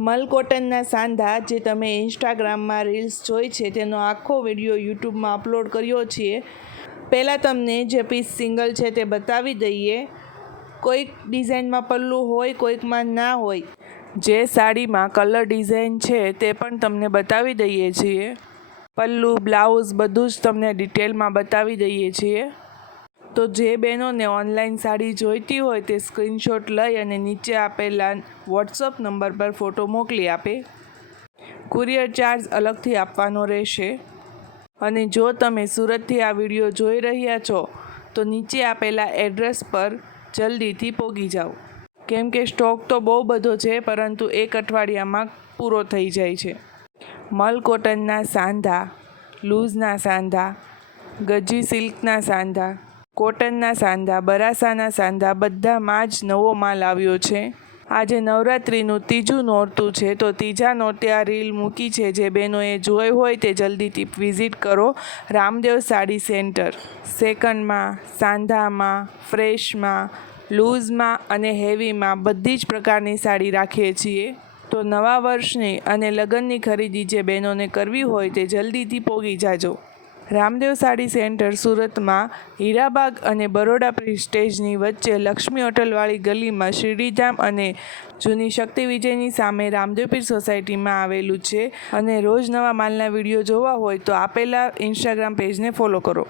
મલ કોટનના સાંધા જે તમે ઇન્સ્ટાગ્રામમાં રીલ્સ જોઈ છે તેનો આખો વિડીયો યુટ્યુબમાં અપલોડ કર્યો છે। પહેલાં તમને જે પીસ સિંગલ છે તે બતાવી દઈએ। કોઈક ડિઝાઇનમાં પલ્લું હોય, કોઈકમાં ના હોય। જે સાડીમાં કલર ડિઝાઇન છે તે પણ તમને બતાવી દઈએ છીએ। પલ્લું, બ્લાઉઝ બધું જ તમને ડિટેલમાં બતાવી દઈએ છીએ। તો જે બહેનોને ઓનલાઈન સાડી જોઈતી હોય તે સ્ક્રીનશોટ લઈ અને નીચે આપેલા વોટ્સઅપ નંબર પર ફોટો મોકલી આપે। કુરિયર ચાર્જ અલગથી આપવાનો રહેશે। અને જો તમે સુરતથી આ વિડીયો જોઈ રહ્યા છો તો નીચે આપેલા એડ્રેસ પર જલ્દીથી પહોંચી જાઓ, કેમ કે સ્ટોક તો બહુ બધો છે પરંતુ એક અઠવાડિયામાં પૂરો થઈ જાય છે। મલ કોટનના સાંધા, લૂઝના સાંધા, ગજી સિલ્કના સાંધા, કોટનના સાંધા, બરાસાના સાંધા બધામાં જ નવો માલ આવ્યો છે। આજે નવરાત્રિનું ત્રીજું નોરતું છે તો ત્રીજા નોરતે આ રીલ મૂકી છે। જે બહેનોએ જોઈ હોય તે જલ્દીથી વિઝિટ કરો રામદેવ સાડી સેન્ટર। સેકન્ડમાં, સાંધામાં, ફ્રેશમાં, લૂઝમાં અને હેવીમાં બધી જ પ્રકારની સાડી રાખીએ છીએ। તો નવા વર્ષની અને લગ્નની ખરીદી જે બહેનોને કરવી હોય તે જલ્દીથી પહોંચી જાજો। રામદેવ સાડી સેન્ટર સુરતમાં હીરાબાગ અને બરોડા પ્રેસ્ટેજની વચ્ચે લક્ષ્મી હોટલવાળી ગલીમાં શિરડીધામ અને જૂની શક્તિ વિજયની સામે રામદેવપીર સોસાયટીમાં આવેલું છે। અને રોજ નવા માલના વિડીયો જોવા હોય તો આપેલા ઇન્સ્ટાગ્રામ પેજને ફોલો કરો।